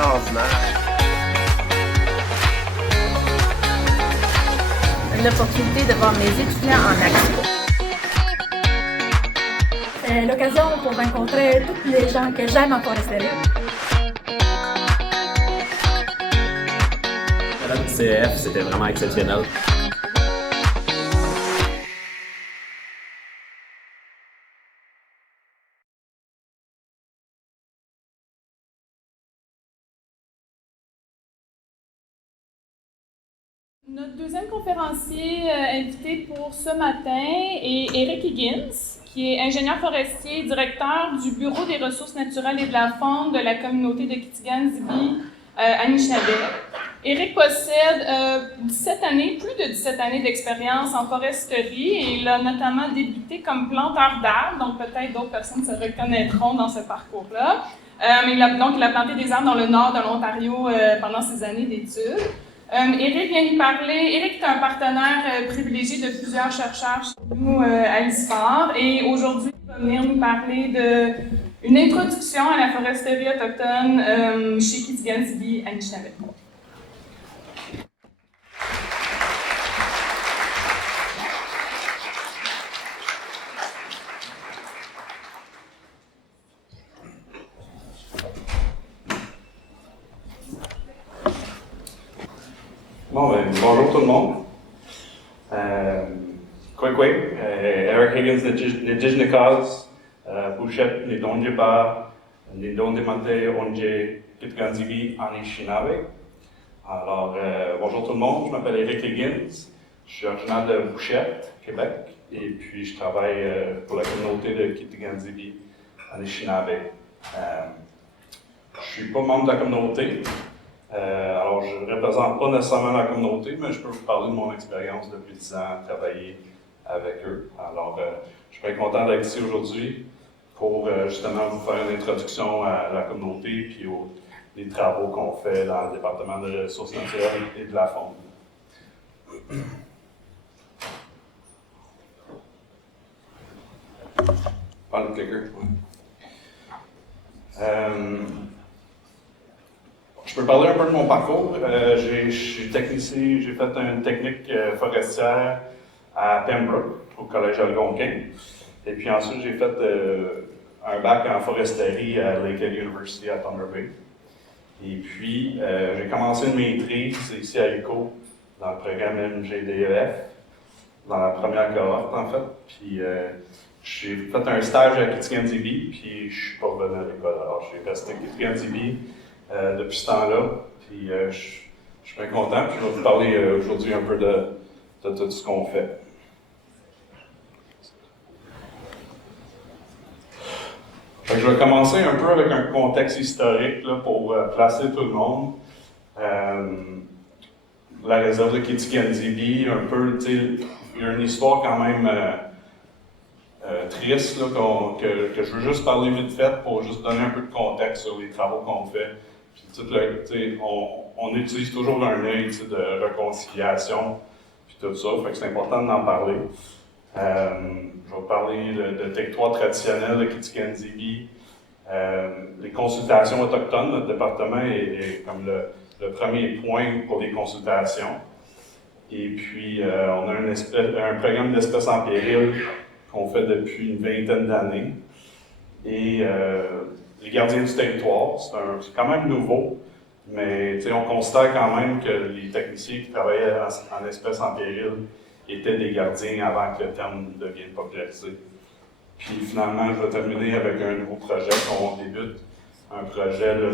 extraordinaire. L'opportunité de voir mes étudiants en action. C'est l'occasion pour rencontrer tous les gens que j'aime en foresterie. Le CEF, c'était vraiment exceptionnel. Notre deuxième conférencier invité pour ce matin est Eric Higgins, qui est ingénieur forestier et directeur du Bureau des ressources naturelles et de la faune de la communauté de Kitigan-Zibi Anishinaabe. Eric possède plus de 17 années d'expérience en foresterie et il a notamment débuté comme planteur d'arbres, donc peut-être d'autres personnes se reconnaîtront dans ce parcours-là. Il a planté des arbres dans le nord de l'Ontario pendant ses années d'études. Eric vient nous parler. Eric est un partenaire privilégié de plusieurs chercheurs chez nous à l'ISFAR et aujourd'hui il va venir nous parler d'une introduction à la foresterie autochtone chez Kitigan-Zibi Anishinaabe. Bonjour tout le monde. Eric Higgins Nijijnikas, Bouchet Nidonjiba, Nidondimante Onje Kitigan-Zibi Anishinaabe. Alors, bonjour tout le monde, je m'appelle Eric Higgins, je suis originaire de Bouchette, Québec, et puis je travaille pour la communauté de Kitigan-Zibi Anishinaabe. Je ne suis pas membre de la communauté. Alors, je ne représente pas nécessairement la communauté, mais je peux vous parler de mon expérience depuis 10 ans à travailler avec eux. Alors, je suis très content d'être ici aujourd'hui pour justement vous faire une introduction à la communauté et les travaux qu'on fait dans le département de ressources naturelles et de la faune. Pas le clicker. Je peux parler un peu de mon parcours. Je suis technicien, j'ai fait une technique forestière à Pembroke, au Collège Algonquin. Et puis ensuite, j'ai fait un bac en foresterie à Lakehead University à Thunder Bay. Et puis, j'ai commencé une maîtrise ici à UQO, dans le programme MGDEF, dans la première cohorte en fait. Puis, j'ai fait un stage à Kitigan-Zibi, puis je suis pas revenu à l'école. Alors, j'ai resté à Kitigan-Zibi depuis ce temps-là. Puis, je suis bien content, puis je vais vous parler aujourd'hui un peu de tout ce qu'on fait. Je vais commencer un peu avec un contexte historique là, pour placer tout le monde. La réserve de Kitigan-Zibi, un peu, tu sais, il y a une histoire quand même triste là, que je veux juste parler vite fait pour juste donner un peu de contexte sur les travaux qu'on fait. Puis, on utilise toujours un œil de réconciliation, puis tout ça, fait que c'est important d'en parler. Je vais parler de territoire traditionnel de Kitigan-Zibi. Les consultations autochtones, notre département est comme le premier point pour les consultations. Et puis, on a un programme d'espèces en péril qu'on fait depuis une vingtaine d'années. Et les gardiens du territoire, c'est quand même nouveau, mais on considère quand même que les techniciens qui travaillaient en espèces en péril étaient des gardiens avant que le terme devienne popularisé. Puis finalement, je vais terminer avec un nouveau projet qu'on débute, un projet là,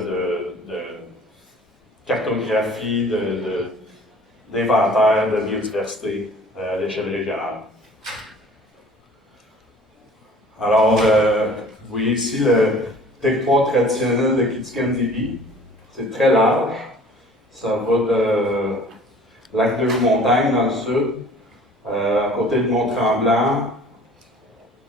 de cartographie, d'inventaire de biodiversité à l'échelle régionale. Alors, vous voyez ici le territoire traditionnel de Kitigan-Zibi. C'est très large. Ça va de Lac-de-Montagne dans le sud, à côté de Mont-Tremblant,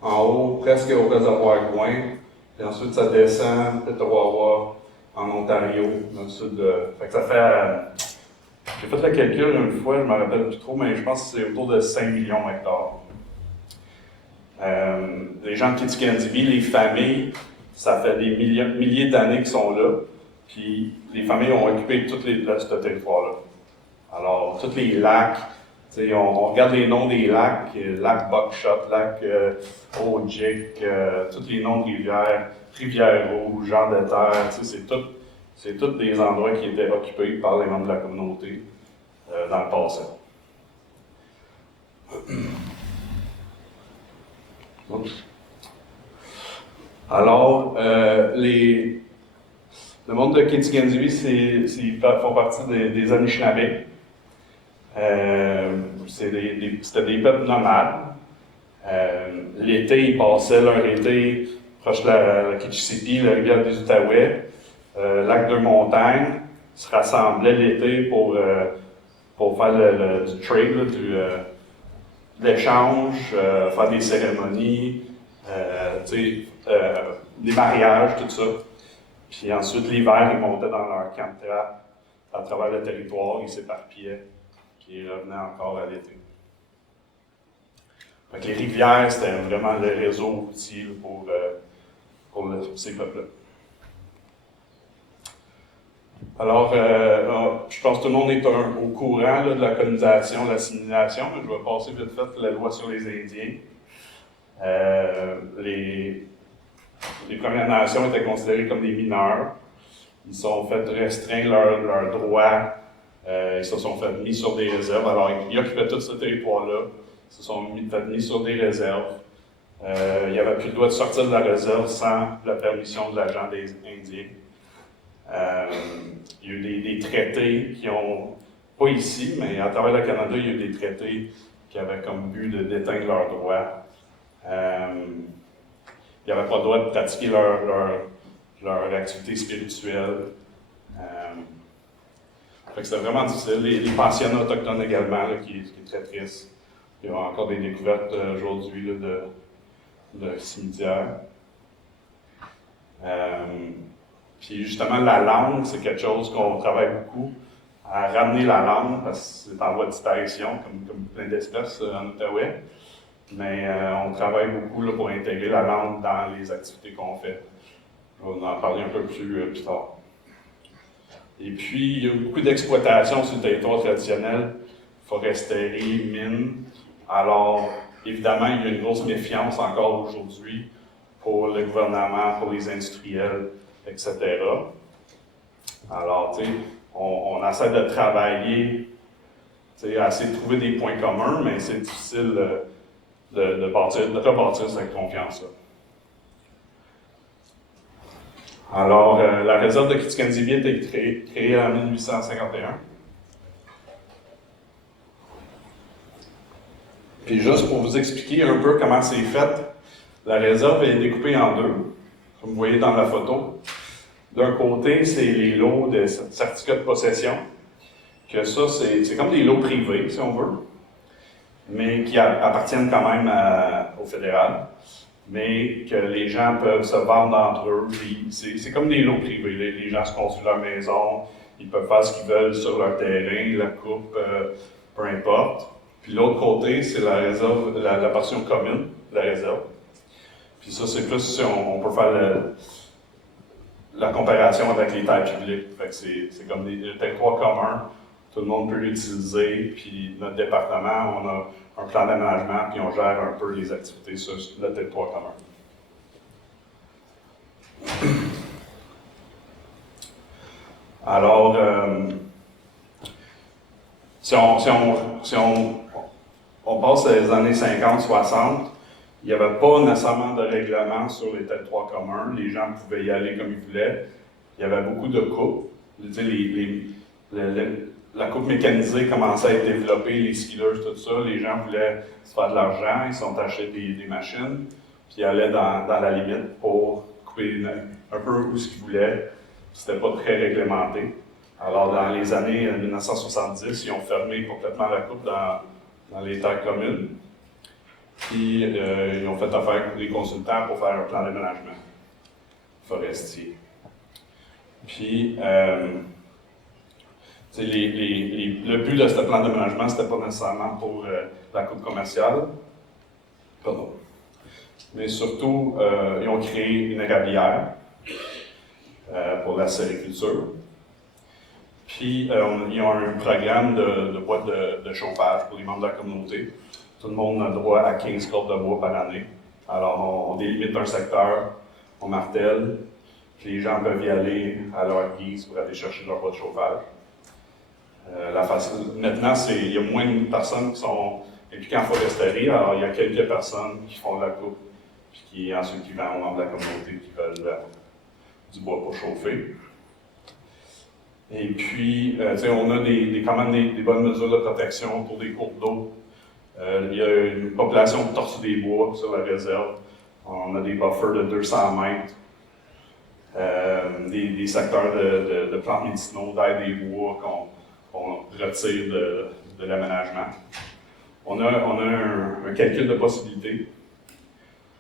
en haut, presque au réservoir Gouin. Puis ensuite, ça descend peut-être au Wawa, en Ontario, dans le sud de... Fait que ça fait... j'ai fait le calcul une fois, je ne me rappelle plus trop, mais je pense que c'est autour de 5 millions d'hectares. Les gens de Kitigan-Zibi, les familles, ça fait des milliers d'années qu'ils sont là. Puis les familles ont occupé tout ce territoire-là. Alors, tous les lacs, on regarde les noms des lacs, lac Buckshot, lac Ojik, tous les noms de rivières, Rivière-Rouge, Jean de Terre, c'est tous des endroits qui étaient occupés par les membres de la communauté dans le passé. Alors, le monde de Kitikindjivi, font partie des Anishinaabe. C'était des peuples nomades. L'été, ils passaient leur été proche de la Kitchissippi, la rivière des Outaouais, lac de montagne. Ils se rassemblaient l'été pour faire du trade, là, de l'échange, faire des cérémonies, des mariages, tout ça. Puis ensuite, l'hiver, ils montaient dans leur camp de trappe à travers le territoire, ils s'éparpillaient, puis ils revenaient encore à l'été. Fait que les rivières, c'était vraiment le réseau utile pour ces peuples-là. Alors, je pense que tout le monde est au courant là, de la colonisation, de l'assimilation. Je vais passer vite fait la loi sur les Indiens. Les Premières Nations étaient considérées comme des mineurs. Ils se sont fait restreindre leurs droits. Ils se sont fait mis sur des réserves. Alors, ils occupaient tout ce territoire-là. Ils se sont fait mis sur des réserves. Il n'y avait plus le droit de sortir de la réserve sans la permission de l'agent des Indiens. Il y a eu des traités qui ont, pas ici, mais à travers le Canada, il y a eu des traités qui avaient comme but d'éteindre leurs droits. Ils n'avaient pas le droit de pratiquer leur activité spirituelle. C'était vraiment difficile. Les pensionnats autochtones également, là, qui est très triste. Il y a encore des découvertes aujourd'hui de cimetières. Puis justement, la langue, c'est quelque chose qu'on travaille beaucoup à ramener la langue, parce que c'est en voie de disparition, comme plein d'espèces en Outaouais. Mais on travaille beaucoup là, pour intégrer la langue dans les activités qu'on fait. On va en parler un peu plus tard. Et puis, il y a beaucoup d'exploitation sur le territoire traditionnel, foresterie, mines. Alors, évidemment, il y a une grosse méfiance encore aujourd'hui pour le gouvernement, pour les industriels, etc. Alors, tu sais, on essaie de travailler, tu sais, à essayer de trouver des points communs, mais c'est difficile de rebâtir cette confiance-là. Alors, la réserve de Kitikindjivi a été créée en 1851. Puis juste pour vous expliquer un peu comment c'est fait, la réserve est découpée en deux, comme vous voyez dans la photo. D'un côté, c'est les lots de certificats de possession, que ça, c'est comme des lots privés, si on veut, mais qui appartiennent quand même au fédéral, mais que les gens peuvent se vendre entre eux. C'est comme des lots privés. Les gens se construisent leur maison, ils peuvent faire ce qu'ils veulent sur leur terrain, la coupe, peu importe. Puis l'autre côté, c'est la réserve, la portion commune de la réserve. Puis ça, c'est plus si on peut faire la comparaison avec les terres publiques. Fait que c'est comme des territoires communs, tout le monde peut l'utiliser. Puis notre département, on a un plan d'aménagement, puis on gère un peu les activités sur le territoire commun. Alors, si on passe les années 50-60, il n'y avait pas nécessairement de règlement sur les territoires communs. Les gens pouvaient y aller comme ils voulaient. Il y avait beaucoup de coupes. La coupe mécanisée commençait à être développée, les skillers, tout ça. Les gens voulaient se faire de l'argent, ils se sont achetés des machines, puis ils allaient dans la limite pour couper un peu où ce qu'ils voulaient. C'était pas très réglementé. Alors, dans les années 1970, ils ont fermé complètement la coupe dans les terres communes. Puis, ils ont fait affaire avec des consultants pour faire un plan d'aménagement forestier. Puis, le but de ce plan d'aménagement, c'était pas nécessairement pour la coupe commerciale. Pardon. Mais surtout, ils ont créé une érablière. pour la sériculture. Puis, ils ont un programme de boîtes de chauffage pour les membres de la communauté. Tout le monde a droit à 15 cordes de bois par année. Alors, on délimite un secteur, on martèle, puis les gens peuvent y aller à leur guise pour aller chercher leur bois de chauffage. Maintenant, il y a moins de personnes qui sont impliquées en foresterie, alors il y a quelques personnes qui font de la coupe, puis qui ensuite qui vendent aux membres de la communauté qui veulent du bois pour chauffer. Et puis, on a quand même des bonnes mesures de protection pour des cours d'eau. Il y a une population de tortues des bois sur la réserve. On a des buffers de 200 mètres, des secteurs de plantes médicinaux, d'air des bois qu'on retire de l'aménagement. On a un calcul de possibilités,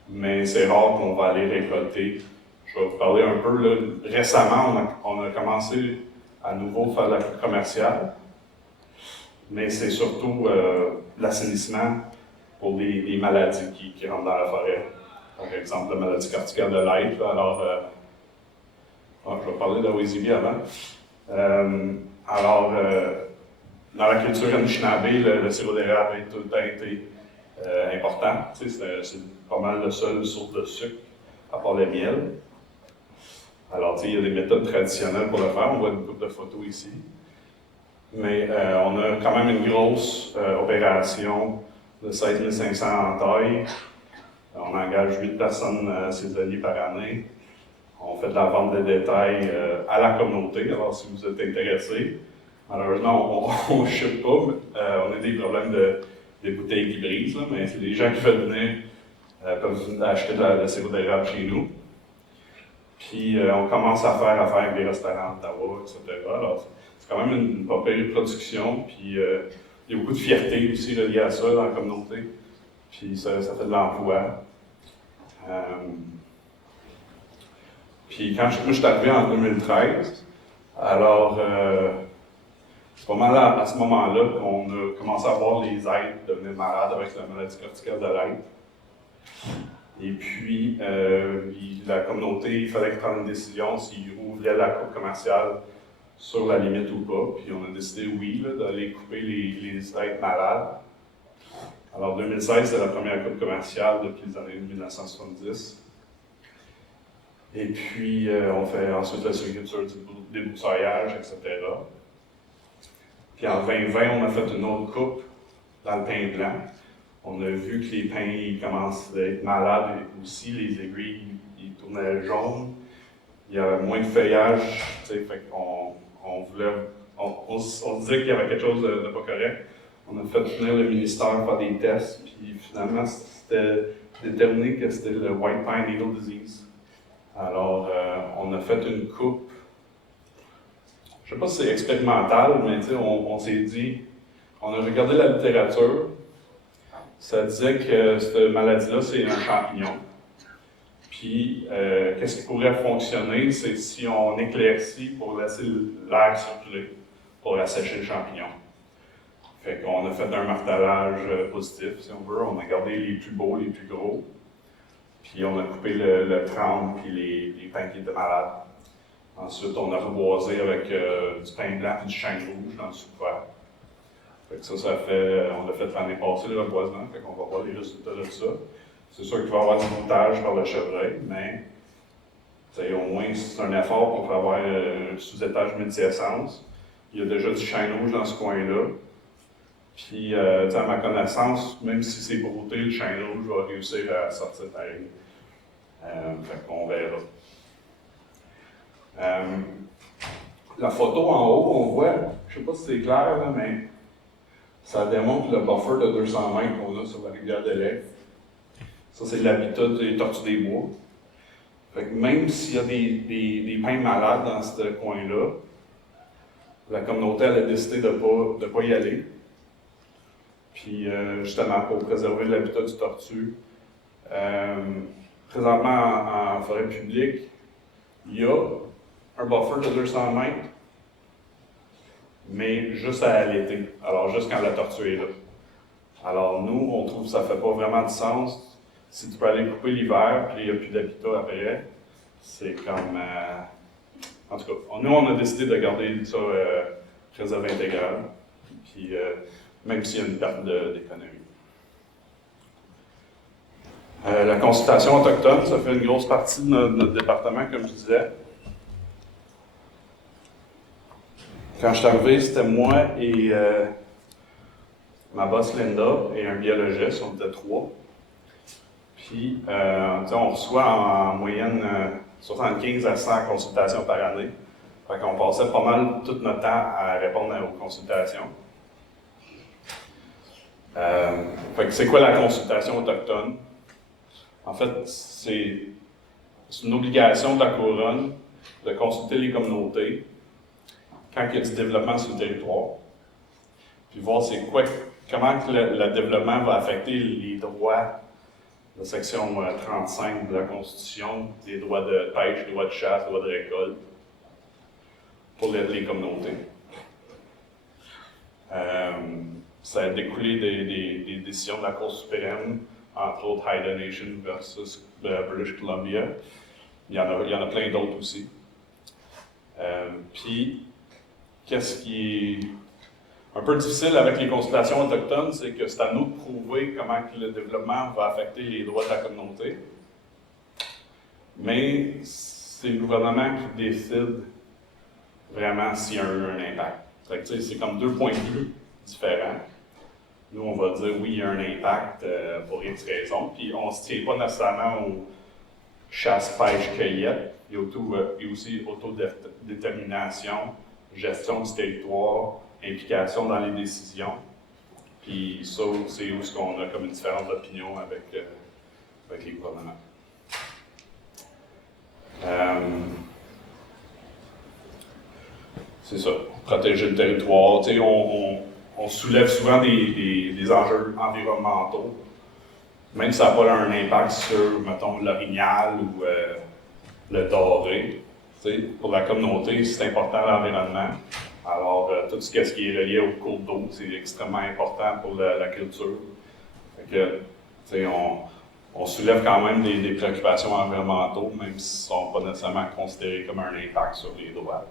mais c'est rare qu'on va aller récolter. Je vais vous parler un peu. Là. Récemment, on a commencé à nouveau faire de la coupe commerciale, mais c'est surtout l'assainissement pour des maladies qui rentrent dans la forêt. Par exemple, la maladie corticale de l'être. Alors, je vais parler de l'Oisibi avant. Dans la culture Anishinaabe, le sirop d'érable a tout le temps été important. C'est pas mal la seule source de sucre, à part le miel. Alors, il y a des méthodes traditionnelles pour le faire. On voit une couple de photos ici. Mais on a quand même une grosse opération de 16 500 en taille. On engage 8 personnes saisonnières par année. On fait de la vente de détail à la communauté. Alors, si vous êtes intéressé, malheureusement, on ne ship pas. On a des problèmes de bouteilles qui brisent, là, mais c'est les gens qui veulent venir peuvent acheter de sirop d'érable chez nous. Puis, on commence à faire affaire avec des restaurants d'Ottawa, etc. Alors, c'est quand même une pas pire production. Puis, il y a beaucoup de fierté aussi reliée à ça dans la communauté. Puis, ça fait de l'emploi. Puis, quand je suis arrivé en 2013, alors, c'est pas mal à ce moment-là qu'on a commencé à voir les aides devenir malades avec la maladie corticale de l'être. Et puis, la communauté, il fallait qu'elle prenne une décision s'ils ouvraient la coupe commerciale sur la limite ou pas. Puis on a décidé, oui, d'aller couper les êtres malades. Alors, 2016, c'est la première coupe commerciale depuis les années 1970. Et puis, on fait ensuite la sériculture du débroussaillage, etc. Puis en 2020, on a fait une autre coupe dans le pain blanc. On a vu que les pins ils commencent à être malades et aussi, les aiguilles ils tournaient jaunes. Il y avait moins de feuillage, fait qu'on on se disait qu'il y avait quelque chose de pas correct. On a fait venir le ministère faire des tests, puis finalement, c'était déterminé que c'était le White Pine Needle Disease. Alors, on a fait une coupe. Je ne sais pas si c'est expérimental, mais on s'est dit, on a regardé la littérature. Ça disait que cette maladie-là, c'est un champignon. Puis, qu'est-ce qui pourrait fonctionner, c'est si on éclaircit pour laisser l'air circuler, pour assécher le champignon. Fait qu'on a fait un martelage positif, si on veut. On a gardé les plus beaux, les plus gros. Puis, on a coupé le crâne puis les pins qui étaient malades. Ensuite, on a reboisé avec du pain blanc et du chêne rouge dans le sous-couvert. Fait que on l'a fait l'année passée, le reboisement, fait qu'on va voir les résultats de ça. C'est sûr qu'il va y avoir du montage par le chevreuil, mais au moins c'est un effort pour avoir un sous-étage multi-essence. Il y a déjà du chêne rouge dans ce coin-là. Puis, à ma connaissance, même si c'est brouté, le chêne rouge va réussir à sortir pareil. Fait qu'on verra. La photo en haut, on voit, je ne sais pas si c'est clair, là, mais ça démontre le buffer de 200 mètres qu'on a sur la rivière de l'Aigle. Ça, c'est l'habitat des tortues des bois. Fait que même s'il y a des pins malades dans ce coin-là, la communauté elle a décidé de pas y aller. Puis, justement, pour préserver l'habitat du tortue, présentement en forêt publique, il y a un buffer de 200 mètres, mais juste à l'été, alors juste quand la tortue est là. Alors nous, on trouve que ça ne fait pas vraiment de sens. Si tu peux aller couper l'hiver, puis il n'y a plus d'habitat après, c'est comme... En tout cas, nous, on a décidé de garder ça réserve intégrale, puis, même s'il y a une perte d'économie. La consultation autochtone, ça fait une grosse partie de notre département, comme je disais. Quand je suis arrivé, c'était moi et ma boss Linda et un biologiste, on était 3. Puis, on reçoit en moyenne 75 à 100 consultations par année. Fait qu'on passait pas mal tout notre temps à répondre aux consultations. Fait que c'est quoi la consultation autochtone? En fait, c'est une obligation de la couronne de consulter les communautés quand il y a du développement sur le territoire, puis voir comment que le développement va affecter les droits de section 35 de la Constitution, les droits de pêche, les droits de chasse, les droits de récolte, pour les communautés. Ça a découlé des décisions de la Cour suprême, entre autres Haida Nation versus British Columbia. Il y en a plein d'autres aussi. Puis, qu'est-ce qui est un peu difficile avec les consultations autochtones, c'est que c'est à nous de prouver comment que le développement va affecter les droits de la communauté. Mais c'est le gouvernement qui décide vraiment s'il y a eu un impact. C'est comme 2 points de vue différents. Nous, on va dire oui, il y a un impact pour X raisons, puis on ne se tient pas nécessairement aux chasse, pêche, cueillette. Il y a aussi autodétermination, gestion du territoire, implication dans les décisions. Puis ça, c'est où ce qu'on a comme une différence d'opinion avec les gouvernements. C'est ça, protéger le territoire. On soulève souvent des enjeux environnementaux, même si ça n'a pas un impact sur, mettons, l'orignal ou le doré. Pour la communauté, c'est important l'environnement. Alors, tout ce qui est relié au cours d'eau, c'est extrêmement important pour la culture. Fait que, on soulève quand même des préoccupations environnementales, même s'ils ne sont pas nécessairement considérés comme un impact sur les droits.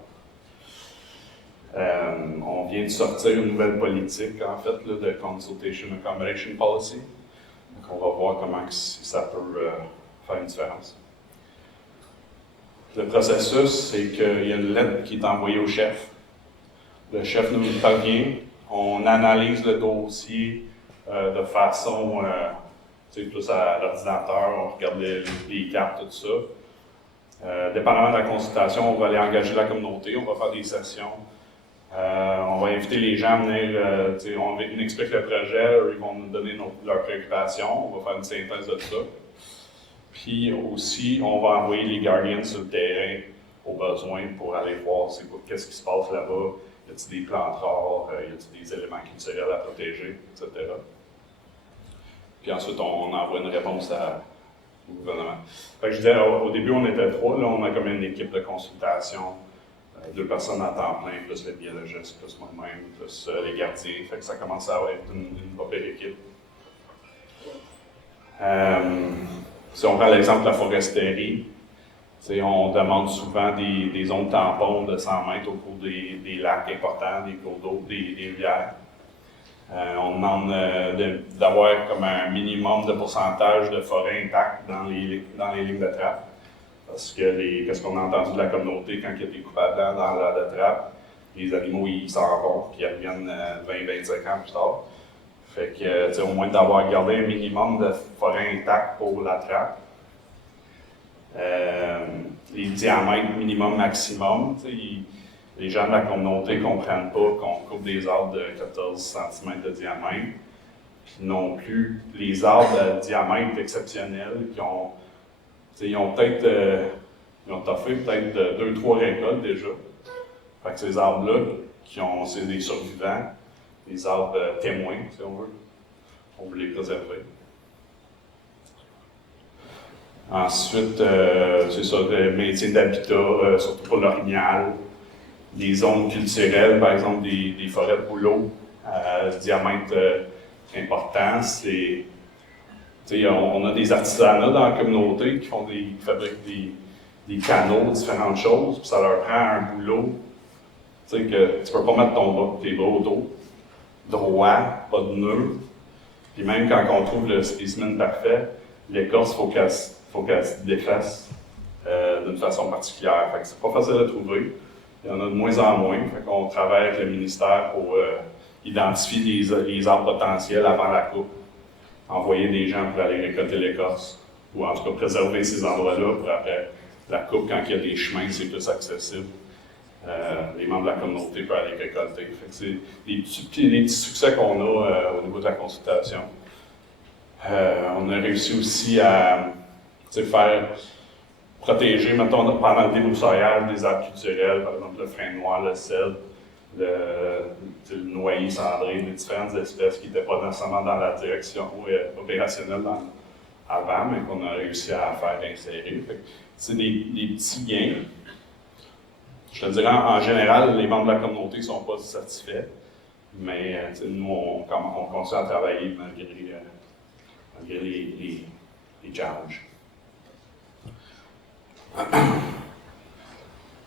On vient de sortir une nouvelle politique, en fait, là, de Consultation Accommodation Policy. Donc, on va voir comment ça peut faire une différence. Le processus, c'est qu'il y a une lettre qui est envoyée au chef. Le chef nous parvient, on analyse le dossier de façon, plus à l'ordinateur, on regarde les cartes, tout ça. Dépendamment de la consultation, on va aller engager la communauté, on va faire des sessions. On va inviter les gens à venir, on explique le projet, eux, ils vont nous donner leurs préoccupations, on va faire une synthèse de ça. Puis aussi, on va envoyer les Guardians sur le terrain au besoin pour aller voir qu'est-ce qui se passe là-bas. Y a-t-il des plantes rares, y a-t-il des éléments culturels à protéger, etc. Puis ensuite, on envoie une réponse au gouvernement. Fait que je disais, au début, on était 3, là, on a comme une équipe de consultation. 2 personnes à temps plein, plus les biologistes, plus moi-même, plus les gardiens. Fait que ça commence à être une belle équipe. Si on prend l'exemple de la foresterie, on demande souvent des zones tampons de 100 mètres au cours des lacs importants, des cours d'eau, des rivières. On demande d'avoir comme un minimum de pourcentage de forêt intacte dans les lignes de trappe. Parce que qu'est-ce qu'on a entendu de la communauté quand il y a des coupables blancs dans l'air de trappe, les animaux ils s'en vont puis ils reviennent 20-25 ans plus tard. Fait que au moins d'avoir gardé un minimum de forêt intacte pour la trappe. Les diamètres minimum maximum, les gens de la communauté ne comprennent pas qu'on coupe des arbres de 14 cm de diamètre. Puis non plus les arbres de diamètre exceptionnels qui ont ils ont toffé peut-être 2-3 récoltes déjà. Fait que ces arbres-là, c'est des survivants, des arbres témoins, si on veut. On veut les préserver. Ensuite, c'est ça, le maintien d'habitat, surtout pour l'orignal. Des zones culturelles, par exemple des forêts de bouleaux, diamètre important, on a des artisanats dans la communauté qui fabriquent des canaux, différentes choses, puis ça leur prend un boulot. Tu sais, que tu peux pas mettre tes bras au dos, droit, pas de nœud. Puis même quand on trouve le spécimen parfait, l'écorce, faut qu'elle se défasse d'une façon particulière. Fait que c'est pas facile à trouver. Il y en a de moins en moins. Fait qu'on travaille avec le ministère pour identifier les arbres potentiels avant la coupe, envoyer des gens pour aller récolter l'écorce, ou en tout cas préserver ces endroits-là pour après la coupe, quand il y a des chemins, c'est plus accessible. Les membres de la communauté peuvent aller récolter. Fait que c'est des petits succès qu'on a au niveau de la consultation. On a réussi aussi à faire protéger, mettons, pendant le débroussaillage des arbres culturels, par exemple le frêne noir, le cèdre, le noyer cendré, les différentes espèces qui n'étaient pas nécessairement dans la direction opérationnelle avant, mais qu'on a réussi à faire insérer. C'est des petits gains. Je te dirais, en général, les membres de la communauté ne sont pas satisfaits, mais nous, on continue à travailler malgré les challenges.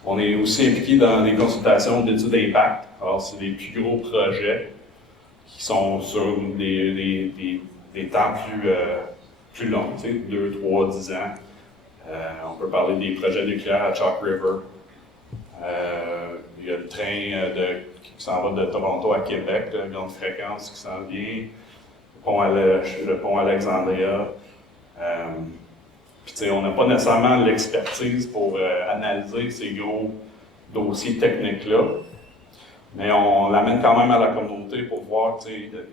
On est aussi impliqué dans des consultations d'études d'impact. Alors, c'est des plus gros projets qui sont sur des temps plus longs, 2, 3, 10 ans. On peut parler des projets nucléaires à Chalk River. Il y a le train qui s'en va de Toronto à Québec, de grande fréquence qui s'en vient. Le pont Alexandria. Puis, on n'a pas nécessairement l'expertise pour analyser ces gros dossiers techniques-là, mais on l'amène quand même à la communauté pour voir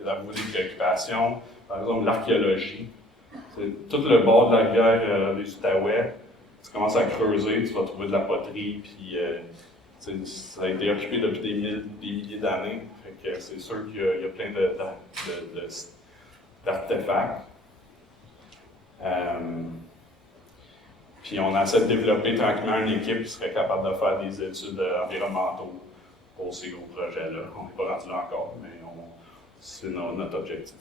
la des préoccupations. Par exemple, l'archéologie. Tout le bord de la rivière des Outaouais, tu commences à creuser, tu vas trouver de la poterie, puis ça a été occupé depuis des milliers d'années. Fait que c'est sûr qu'il y a plein d'artefacts. Puis on essaie de développer tranquillement une équipe qui serait capable de faire des études environnementales pour ces gros projets-là. On n'est pas rendu là encore, mais c'est notre objectif.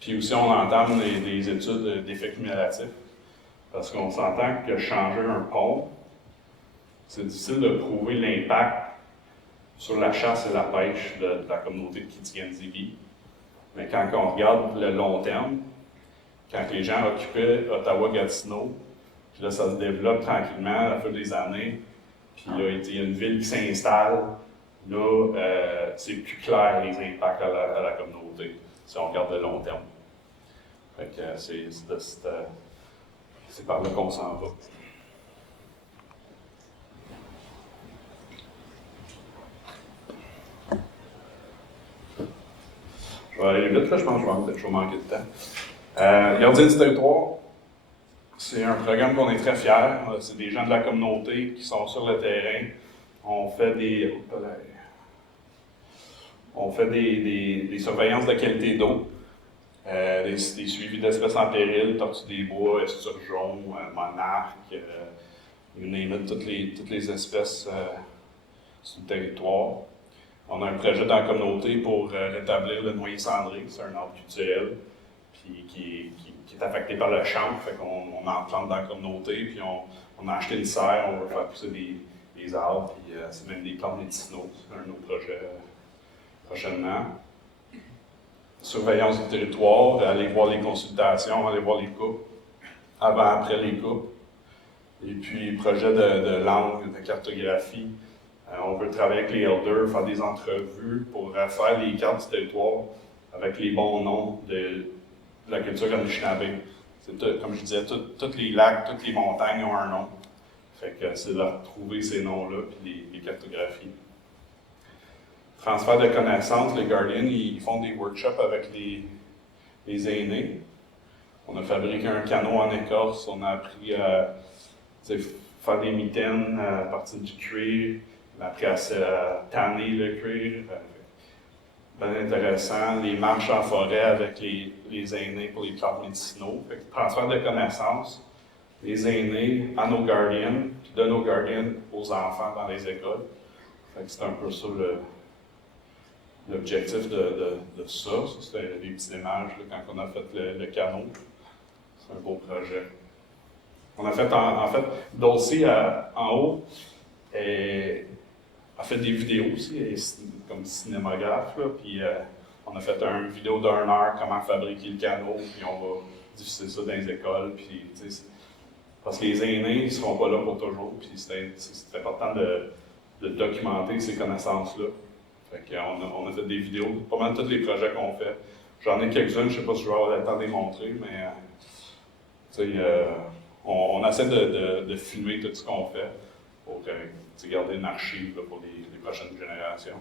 Puis aussi, on entame des études d'effets cumulatifs, parce qu'on s'entend que changer un pont, c'est difficile de prouver l'impact sur la chasse et la pêche de la communauté de Kitikindjibi. Mais quand on regarde le long terme, quand les gens occupaient Ottawa-Gatineau, puis là, ça se développe tranquillement à la fin des années, puis là, il y a une ville qui s'installe, là, c'est plus clair les impacts à la communauté, si on regarde le long terme. Fait que c'est par là qu'on s'en va. Je vais aller vite, là, je pense que je vais manquer de temps. Gardiens du territoire, c'est un programme qu'on est très fiers. C'est des gens de la communauté qui sont sur le terrain. On fait des surveillances de qualité d'eau, des suivis d'espèces en péril, tortues des bois, esturgeons, monarques, you name it, toutes les espèces sur le territoire. On a un projet dans la communauté pour rétablir le noyer cendré, c'est un arbre culturel qui est affecté par le chanvre, fait qu'on en plante dans la communauté, puis on a acheté une serre, on va faire pousser des arbres, puis c'est même des plantes médicinaux, c'est un autre projet prochainement. Surveillance du territoire, aller voir les consultations, aller voir les coupes, avant, après les coupes. Et puis, projet de langue, de cartographie. On veut travailler avec les elders, faire des entrevues pour faire les cartes du territoire avec les bons noms de la culture Anishinaabe. Comme je disais, tous les lacs, toutes les montagnes ont un nom. Fait que c'est de retrouver ces noms-là puis les cartographies. Transfert de connaissances, les Guardians, ils font des workshops avec les aînés. On a fabriqué un canot en écorce, on a appris à faire des mitaines à partir du cuir, on a appris à tanner le cuir. Bien intéressant. Les marches en forêt avec les aînés pour les plantes médicinaux. Fait que transfert de connaissances, les aînés à nos Guardians, puis de nos Guardians aux enfants dans les écoles. Fait que c'est un peu ça l'objectif de ça. C'était des petites images là, quand on a fait le canot. C'est un beau projet. On a fait, en fait, Dulcie en haut a fait des vidéos aussi, elle est comme cinématographe, là, puis on a fait une vidéo d'1 heure, comment fabriquer le canot, puis on va diffuser ça dans les écoles, puis parce que les aînés, ils ne seront pas là pour toujours, puis c'est important de documenter ces connaissances-là. Fait qu'on a fait des vidéos, pas mal tous les projets qu'on fait. J'en ai quelques-unes, je ne sais pas si je vais avoir le temps de les montrer, mais on essaie de filmer tout ce qu'on fait pour garder une archive là, pour les prochaines générations.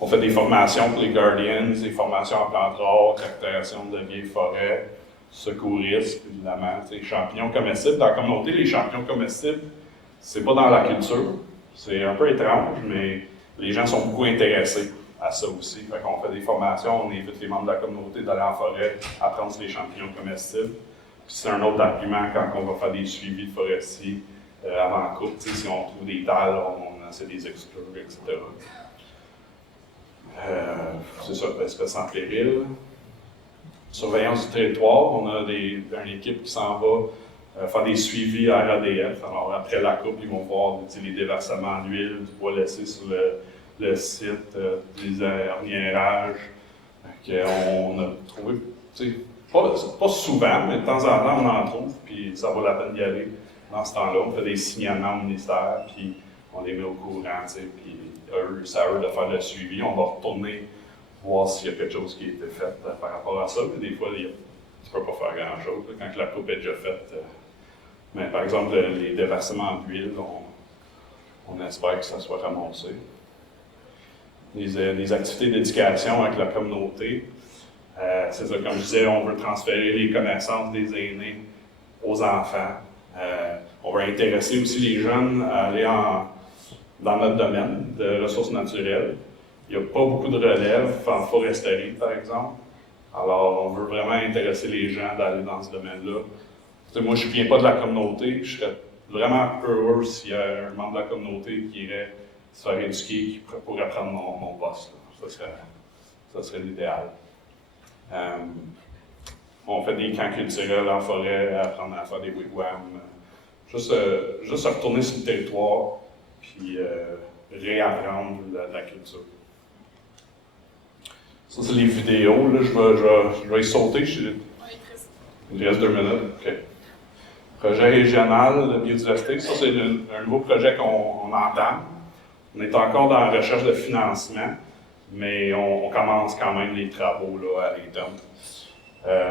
On fait des formations pour les Guardians, des formations en plantes rares, captation de vieilles forêts, secourisme, évidemment, champignons comestibles. Dans la communauté, les champignons comestibles, c'est pas dans la culture. C'est un peu étrange, mais les gens sont beaucoup intéressés à ça aussi. Fait qu'on fait des formations, on invite les membres de la communauté d'aller en forêt, apprendre sur les champignons comestibles. Puis c'est un autre argument quand on va faire des suivis de forestiers avant coupe. Si on trouve des dalles, on essaie de les exclure, etc. C'est ça, espèces en péril. Surveillance du territoire, on a une équipe qui s'en va faire des suivis à RADF. Alors après la coupe, ils vont voir les déversements d'huile, du bois laissé sur le site, des orniérages. On a trouvé, pas souvent, mais de temps en temps, on en trouve, puis ça vaut la peine d'y aller. Dans ce temps-là, on fait des signalements au ministère, puis on les met au courant, puis c'est à eux de faire le suivi. On va retourner voir s'il y a quelque chose qui a été fait par rapport à ça. Puis des fois, tu ne peux pas faire grand-chose. Quand la coupe est déjà faite, mais par exemple, les déversements d'huile, on espère que ça soit ramassé. Des activités d'éducation avec la communauté. C'est ça, comme je disais, on veut transférer les connaissances des aînés aux enfants. On veut intéresser aussi les jeunes à aller dans notre domaine de ressources naturelles. Il n'y a pas beaucoup de relève en foresterie, par exemple. Alors, on veut vraiment intéresser les gens d'aller dans ce domaine-là. Moi, je ne viens pas de la communauté. Je serais vraiment heureux s'il y a un membre de la communauté qui irait se faire éduquer, qui pourrait prendre mon poste. Ça serait l'idéal. On fait des camps culturels en forêt, apprendre à faire des wigwams. Juste retourner sur le territoire, puis réapprendre la culture. Ça, c'est les vidéos. Là, je vais y sauter. Il me reste 2 minutes. OK. Projet régional de biodiversité. Ça, c'est un nouveau projet qu'on entame. On est encore dans la recherche de financement, mais on commence quand même les travaux là, à l'interne.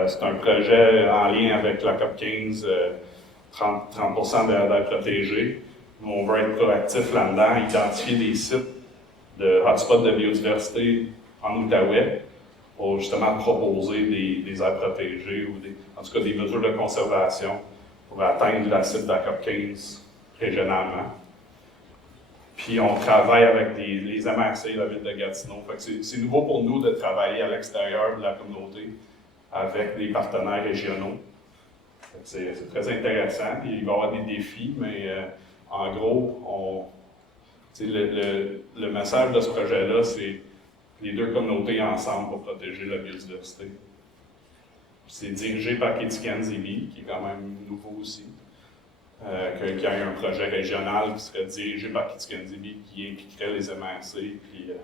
C'est un projet en lien avec la COP 15, 30% d'aires protégées. Nous, on veut être proactif là-dedans, identifier des sites de hotspots de biodiversité en Outaouais pour justement proposer des aires protégées ou en tout cas des mesures de conservation pour atteindre la cible de la COP 15 régionalement. Puis on travaille avec les MRC et la ville de Gatineau. C'est nouveau pour nous de travailler à l'extérieur de la communauté avec des partenaires régionaux. C'est très intéressant. Il va y avoir des défis, mais en gros, le message de ce projet-là, c'est les deux communautés ensemble pour protéger la biodiversité. C'est dirigé par Kitikani-Zibi, qui est quand même nouveau aussi. Qu'il y ait un projet régional qui serait dirigé par Kitikani-Zibi, qui impliquerait les MRC et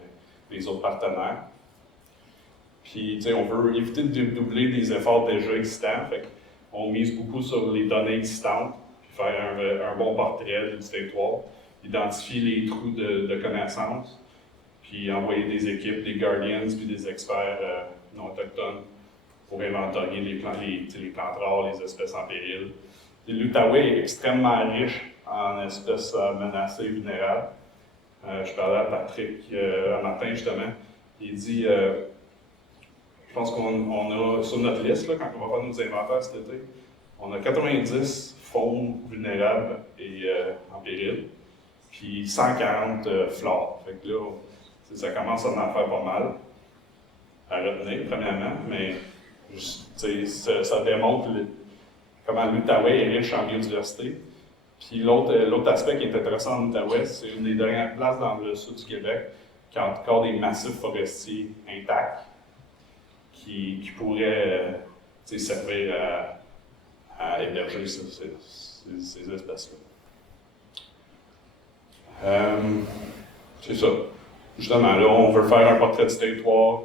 les autres partenaires. Puis, on veut éviter de doubler des efforts déjà existants. On mise beaucoup sur les données existantes, puis faire un bon portrait du territoire, identifier les trous de connaissances, puis envoyer des équipes, des guardians, puis des experts non autochtones pour inventorier les plantes rares, les espèces en péril. L'Outaouais est extrêmement riche en espèces menacées et vulnérables. Je parlais à Patrick un matin, justement. Il dit, je pense qu'on a sur notre liste, là, quand on va faire nos inventaires cet été, on a 90 faunes vulnérables et en péril, puis 140 flores. Fait que là, ça commence à en faire pas mal à retenir, premièrement, mais ça démontre comment l'Outaouais est riche en biodiversité. Puis l'autre aspect qui est intéressant en Outaouais, c'est une des dernières places dans le sud du Québec qui a encore des massifs forestiers intacts qui pourraient servir à héberger ces espèces-là. C'est ça. Justement, là, on veut faire un portrait du territoire,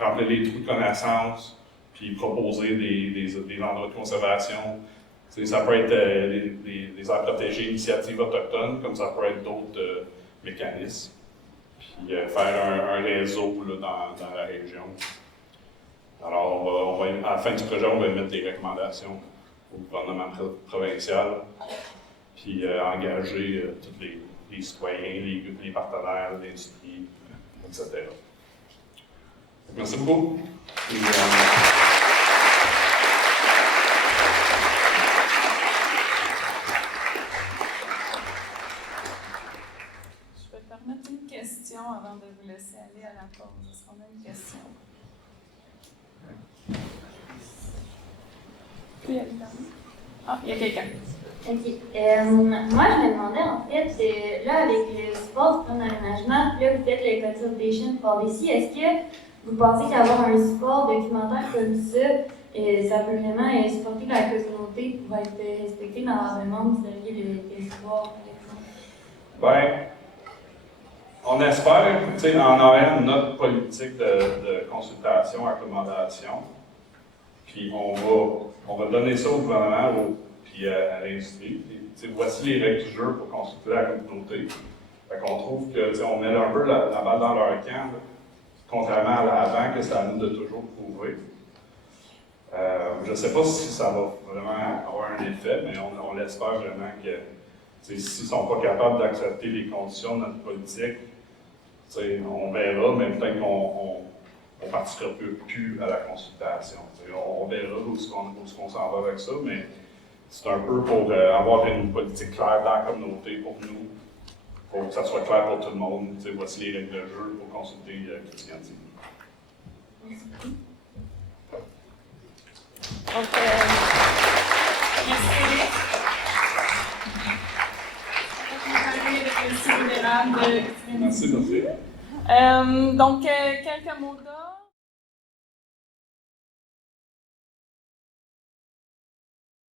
remplir les trous de connaissances, puis proposer des endroits de conservation. Ça peut être des aires protégées, initiatives autochtones, comme ça peut être d'autres mécanismes. Puis faire un réseau là, dans la région. Alors, à la fin du projet, on va émettre des recommandations au gouvernement provincial, puis engager tous les citoyens, les partenaires, l'industrie, etc. Merci beaucoup. Et, je vais permettre une question avant de vous laisser aller à la pause. Est-ce qu'on a une question? Oui, ah, il y a quelqu'un. OK. Moi, je me demandais, en fait, là, avec le support du plan d'aménagement, là, vous faites le Consultation Policy, est-ce que vous pensez qu'avoir un support documentaire comme ça, ça peut vraiment supporter la communauté pour être respecté dans l'environnement, vous auriez le support, par exemple? bien, on espère, en envoyant notre politique de consultation, accommodation, puis on va donner ça au gouvernement, puis à l'industrie. Voici les règles du jeu pour consulter la communauté. Fait qu'on trouve que on met un peu la balle dans leur camp, là, contrairement à avant, que c'est à nous de toujours prouver. Je ne sais pas si ça va vraiment avoir un effet, mais on l'espère vraiment que s'ils ne sont pas capables d'accepter les conditions de notre politique, on verra, mais peut-être qu'on ne partira plus à la consultation. On verra où est-ce qu'on s'en va avec ça, mais c'est un peu pour avoir une politique claire dans la communauté pour nous, pour que ça soit clair pour tout le monde. Voici les règles de jeu pour consulter Critique. Donc, merci. Merci. Donc, quelques mots d'ordre.